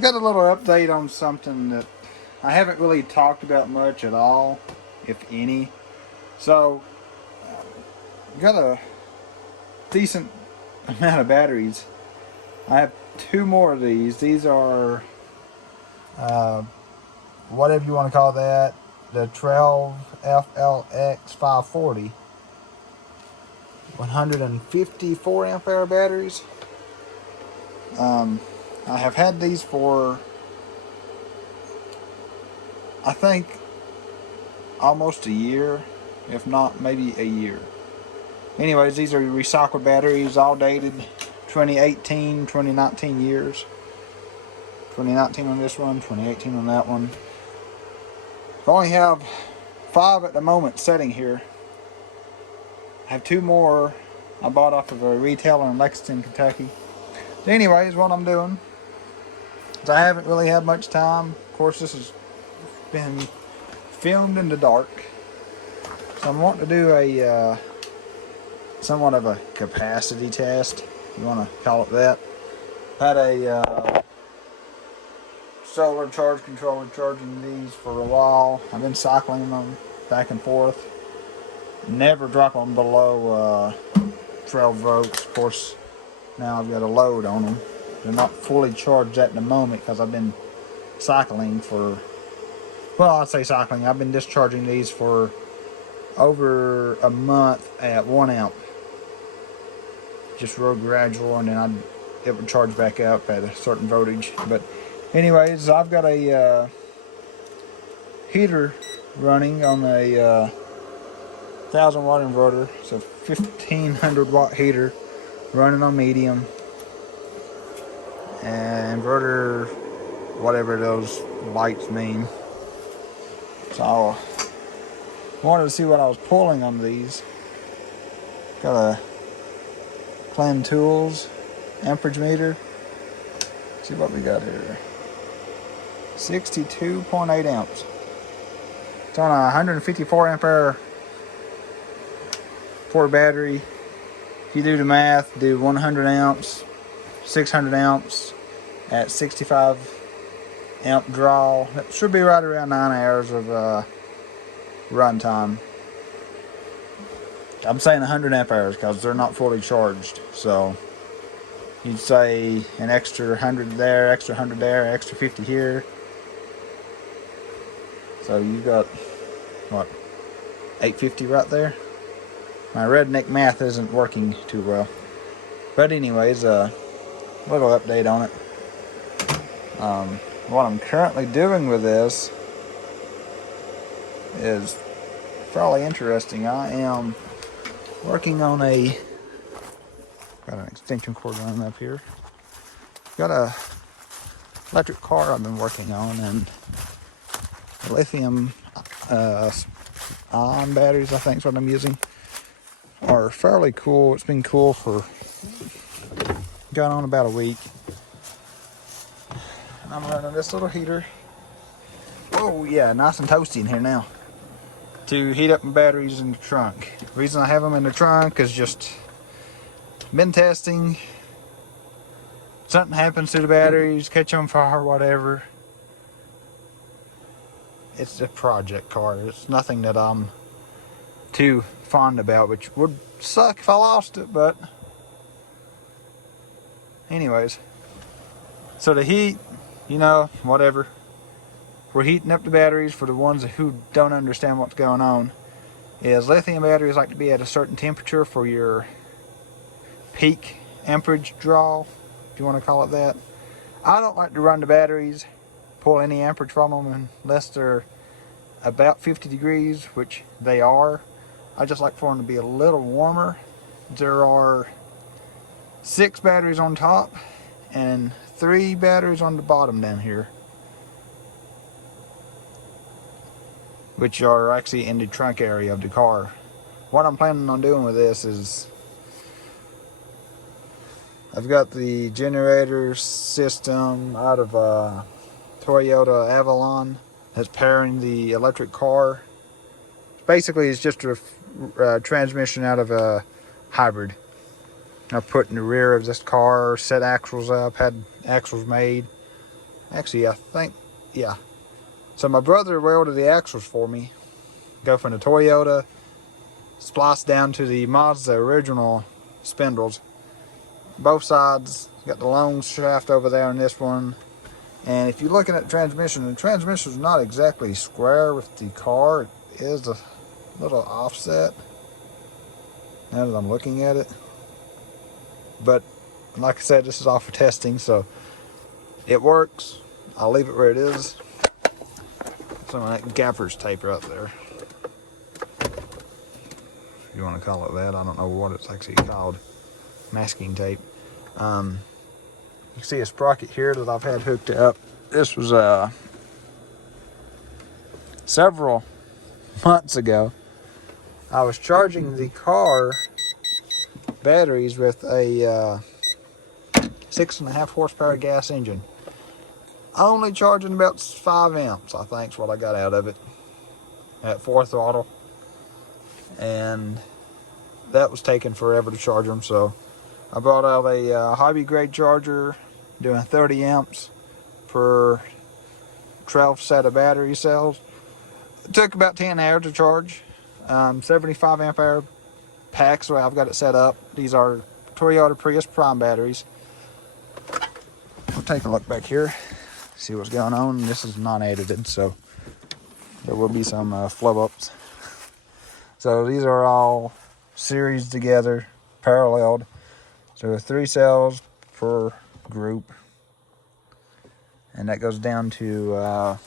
Got a little update on something that I haven't really talked about much at all, if any. So, got a decent amount of batteries. I have two more of these. These are, whatever you want to call that, the 12FLX540. 154 amp hour batteries. I have had these for, I think, almost a year, if not maybe a year. Anyways, these are recycled batteries, all dated 2018, 2019 years. 2019 on this one, 2018 on that one. I only have 5 at the moment sitting here. I have 2 more I bought off of a retailer in Lexington, Kentucky. So anyways, what I'm doing is I haven't really had much time. Of course, this has been filmed in the dark. So I'm wanting to do a somewhat of a capacity test, if you want to call it that. Had a solar charge controller charging these for a while. I've been cycling them back and forth. Never drop them below 12 volts. Of course, now I've got a load on them. They're not fully charged at the moment because I've been cycling for, well, I'd say cycling. I've been discharging these for over a month at 1 amp. Just real gradual, and then it would charge back up at a certain voltage. But anyways, I've got a heater running on a 1000 watt inverter. It's a 1500 watt heater running on medium. And inverter, whatever those lights mean. So I wanted to see what I was pulling on these. Got a Clan Tools amperage meter. Let's see what we got here. 62.8 amps. It's on a 154 amp hour for battery. If you do the math, do 100 amps, 600 amps at 65 amp draw. That should be right around 9 hours of run time. I'm saying 100 amp hours because they're not fully charged. So you'd say an extra 100 there, extra 100 there, extra 50 here. So you got, what, 850 right there? My redneck math isn't working too well. But anyways, a little update on it. What I'm currently doing with this is fairly interesting. I am working on got an extension cord running up here. Got a electric car I've been working on, and lithium ion batteries, I think is what I'm using, are fairly cool. It's been cool for going on about a week. And I'm running this little heater. Oh yeah, nice and toasty in here now. To heat up my batteries in the trunk. The reason I have them in the trunk is just been testing. Something happens to the batteries, catch on fire, whatever. It's a project car. It's nothing that I'm too fond about, which would suck if I lost it, but anyways. So the heat, you know, whatever. We're heating up the batteries. For the ones who don't understand what's going on, is lithium batteries like to be at a certain temperature for your peak amperage draw, if you want to call it that. I don't like to run the batteries, pull any amperage from them unless they're about 50 degrees, which they are. I just like for them to be a little warmer. There are 6 batteries on top and 3 batteries on the bottom down here, which are actually in the trunk area of the car. What I'm planning on doing with this is, I've got the generator system out of a Toyota Avalon that's powering the electric car. Basically, it's just a transmission out of a hybrid. I've put in the rear of this car, set axles up, had axles made. Actually, I think, yeah. So my brother welded the axles for me. Go from the Toyota, spliced down to the Mazda original spindles. Both sides, got the long shaft over there on this one. And if you're looking at the transmission is not exactly square with the car. It is a little offset, now that I'm looking at it. But like I said, this is all for testing, so it works. I'll leave it where it is. Some of that gaffer's tape right there, if you want to call it that. I don't know what it's actually called. Masking tape. You can see a sprocket here that I've had hooked up. This was several months ago. I was charging the car batteries with a 6.5 horsepower gas engine. Only charging about 5 amps, I think is what I got out of it at 4 throttle. And that was taking forever to charge them, so I brought out a hobby grade charger doing 30 amps per 12 set of battery cells. It took about 10 hours to charge. 75 amp hour packs, so I've got it set up. These are Toyota Prius Prime batteries. We'll take a look back here, see what's going on. This is non-edited, so there will be some flow ups. So these are all series together, paralleled. So 3 cells per group. And that goes down to, I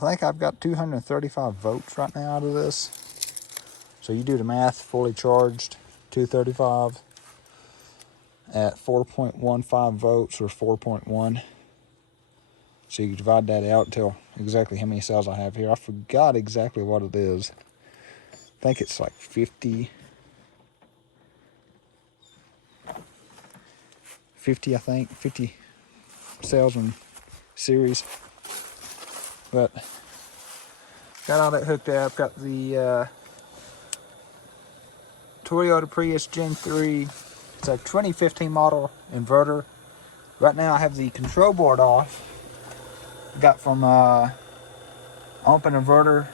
think I've got 235 volts right now out of this. So you do the math, fully charged, 235 at 4.15 volts or 4.1. So you can divide that out, tell exactly how many cells I have here. I forgot exactly what it is. I think it's like 50, I think, 50 cells in series. But got all that hooked up. Got the Toyota Prius Gen 3. It's a 2015 model inverter. Right now I have the control board off. Got from Open Inverter,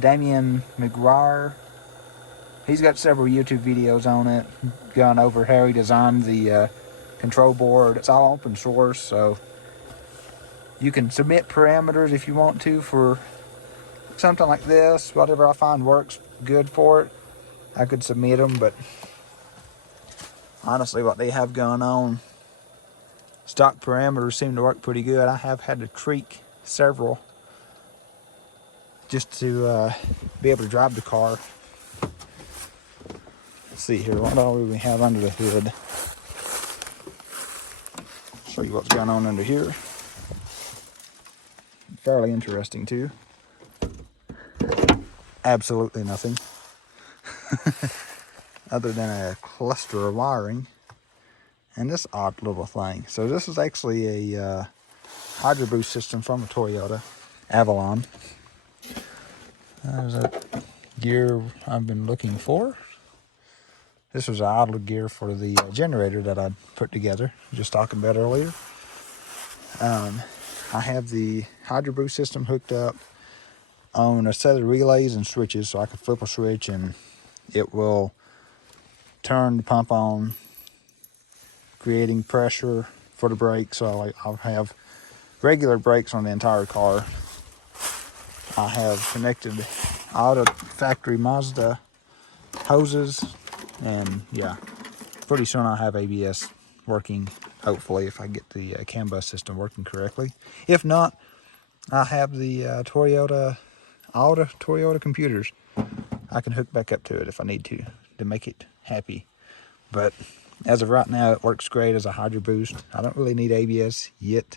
Damian McGuire. He's got several YouTube videos on it, going over how he designed the control board. It's all open source, so you can submit parameters if you want to for something like this. Whatever I find works good for it, I could submit them. But honestly, what they have going on, stock parameters seem to work pretty good. I have had to tweak several just to be able to drive the car. Let's see here, what all do we have under the hood? Show you what's going on under here. Fairly interesting too. Absolutely nothing other than a cluster of wiring and this odd little thing. So this is actually a hydro boost system from a Toyota Avalon. There's a gear I've been looking for. This was an idle gear for the generator that I'd put together, just talking about earlier. I have the hydro boost system hooked up on a set of relays and switches, so I can flip a switch and it will turn the pump on, creating pressure for the brakes. So I'll have regular brakes on the entire car. I have connected all the factory Mazda hoses, and yeah, pretty soon I'll have ABS working, hopefully, if I get the CAN bus system working correctly. If not, I have the all the Toyota computers. I can hook back up to it if I need to make it happy. But as of right now, it works great as a hydro boost. I don't really need ABS yet,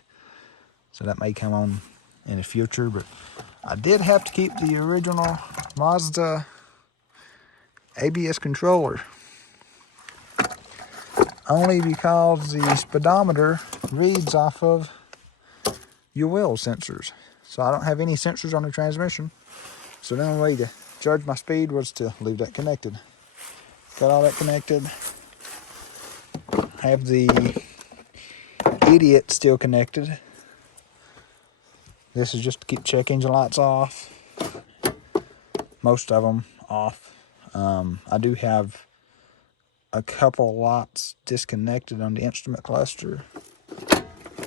so that may come on in the future. But I did have to keep the original Mazda ABS controller, only because the speedometer reads off of your wheel sensors. So I don't have any sensors on the transmission. So the only way to judge my speed was to leave that connected. Got all that connected. Have the idiot still connected. This is just to keep check engine lights off. Most of them off. I do have a couple lights disconnected on the instrument cluster.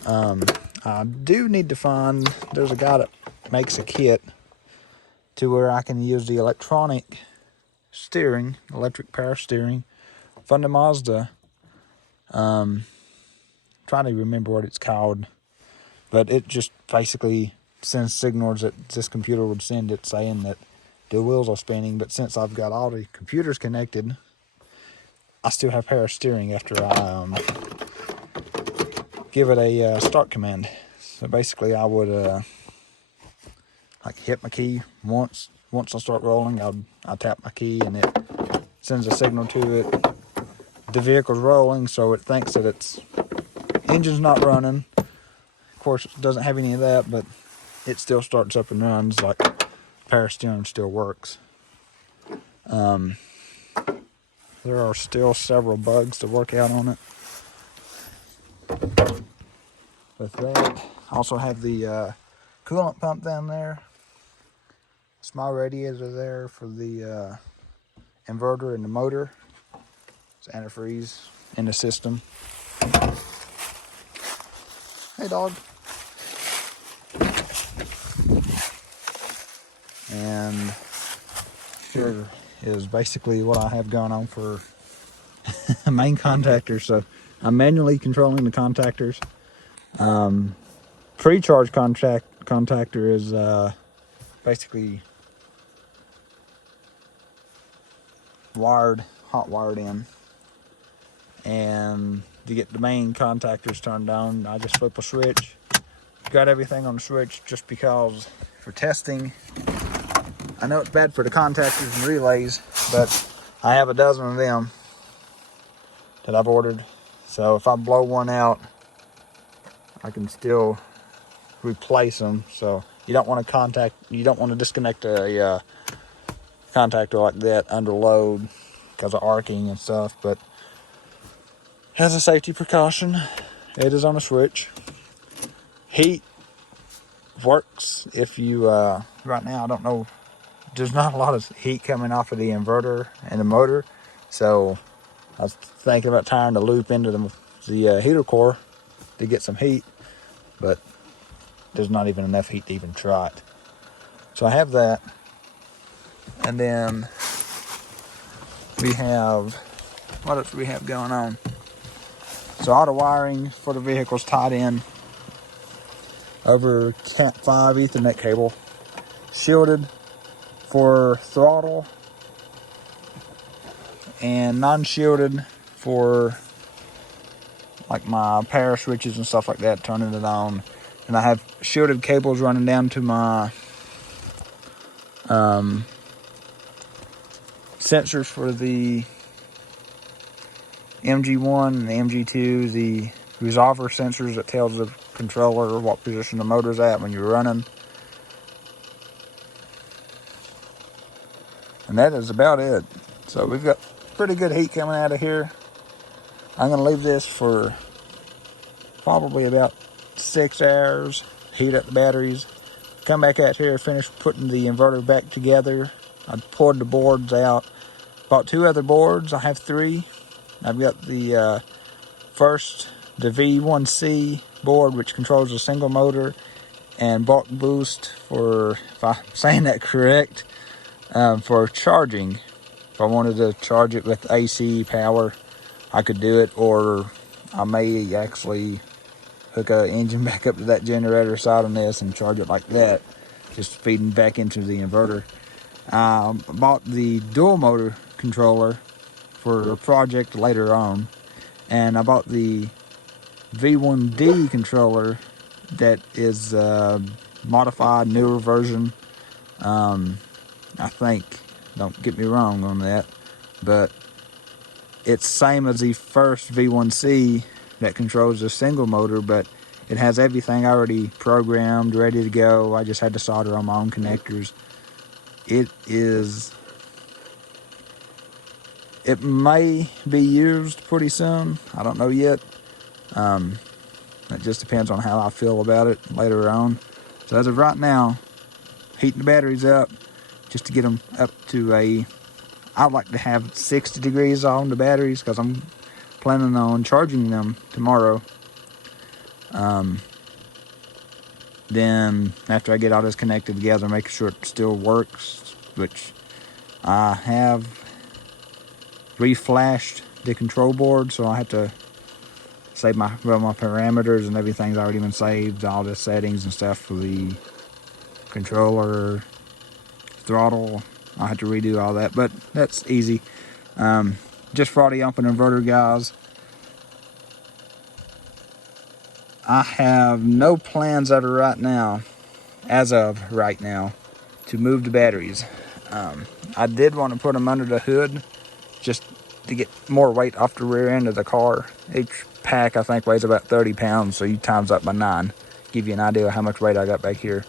I do need to find, there's a guy that makes a kit to where I can use the electronic steering, electric power steering from the Mazda. Trying to remember what it's called, but it just basically sends signals that this computer would send it saying that the wheels are spinning. But since I've got all the computers connected, I still have power steering after I give it a start command. So basically I would like hit my key once I start rolling. I'll tap my key and it sends a signal to it. The vehicle's rolling, so it thinks that its engine's not running. Of course, it doesn't have any of that, but it still starts up and runs like power steering still works. There are still several bugs to work out on it. With that, I also have the coolant pump down there. Small radiator there for the inverter and the motor. It's antifreeze in the system. Hey, dog. And here is basically what I have going on for main contactors. So I'm manually controlling the contactors. Pre-charge contactor is basically hot wired in. And to get the main contactors turned on, I just flip a switch. Got everything on the switch just because for testing. I know it's bad for the contactors and relays, but I have a dozen of them that I've ordered. So if I blow one out, I can still replace them. So you don't want to disconnect a contactor like that under load because of arcing and stuff. But as a safety precaution, it is on a switch. Heat works if you, right now I don't know, there's not a lot of heat coming off of the inverter and the motor. So I was thinking about tying the loop into the heater core to get some heat, but there's not even enough heat to even try it. So I have that. And then we have, what else do we have going on? So all the wiring for the vehicle's tied in over Cat 5 Ethernet cable, shielded for throttle and non-shielded for like my power switches and stuff like that, turning it on. And I have shielded cables running down to my sensors for the MG1 and the MG2, the resolver sensors that tells the controller what position the motor's at when you're running. And that is about it. So we've got pretty good heat coming out of here. I'm going to leave this for probably about 6 hours, heat up the batteries, come back out here, finish putting the inverter back together. I poured the boards out, bought 2 other boards. I have 3. I've got the first, the V1C board, which controls a single motor, and bulk boost for, if I'm saying that correct, for charging. If I wanted to charge it with AC power, I could do it, or I may actually hook an engine back up to that generator side on this and charge it like that, just feeding back into the inverter. I bought the dual motor controller for a project later on, and I bought the V1D controller that is modified, newer version. I think, don't get me wrong on that, but it's same as the first V1C that controls the single motor, but it has everything already programmed, ready to go. I just had to solder on my own connectors. It may be used pretty soon. I don't know yet. It just depends on how I feel about it later on. So as of right now, heating the batteries up just to get them up to I like to have 60 degrees on the batteries because I'm planning on charging them tomorrow. Then after I get all this connected together, make sure it still works, which I have reflashed the control board, so I have to save my parameters and everything's already been saved, all the settings and stuff for the controller, throttle. I have to redo all that, but that's easy. Just for all the ump and inverter guys, I have no plans as of right now, to move the batteries. I did want to put them under the hood just to get more weight off the rear end of the car. Each pack I think weighs about 30 pounds, so you times up by 9. Give you an idea of how much weight I got back here.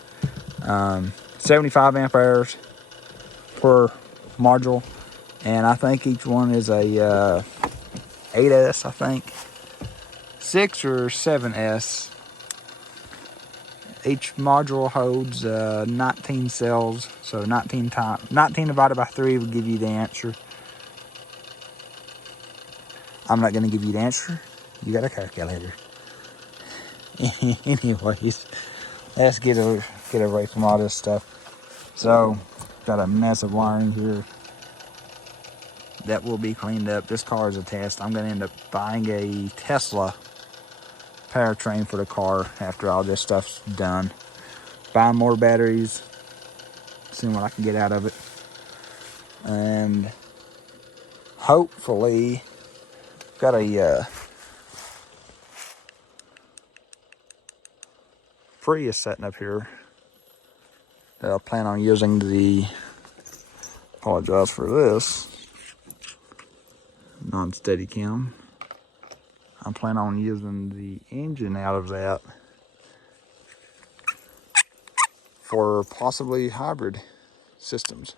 75 amp hours per module, and I think each one is a 8S, I think. 6 or 7S. Each module holds 19 cells, so 19 divided by 3 will give you the answer. I'm not going to give you the answer. You got a calculator. Anyways, let's get away from all this stuff. So, got a mess of wiring here that will be cleaned up. This car is a test. I'm going to end up buying a Tesla powertrain for the car after all this stuff's done. Buying more batteries, seeing what I can get out of it, and hopefully got a Prius setting up here that I plan on using the, apologize for this, non-steady cam. I plan on using the engine out of that for possibly hybrid systems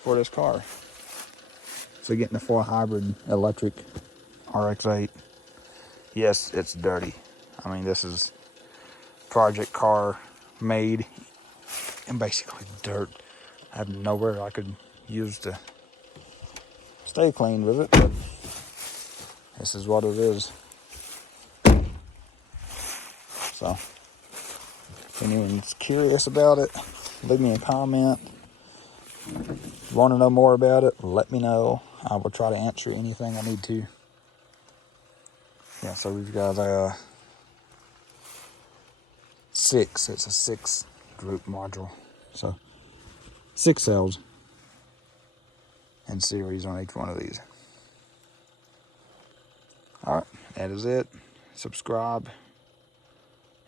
for this car. So getting the full hybrid electric RX8. Yes, it's dirty. I mean, this is project car made in basically dirt. I have nowhere I could use to stay clean with it, but this is what it is. So, if anyone's curious about it, leave me a comment. If you want to know more about it, let me know. I will try to answer anything I need to. Yeah, so we've got it's a 6 group module. So 6 cells in series on each one of these. Alright, that is it. Subscribe.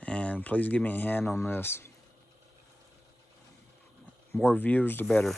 And please give me a hand on this. More views, the better.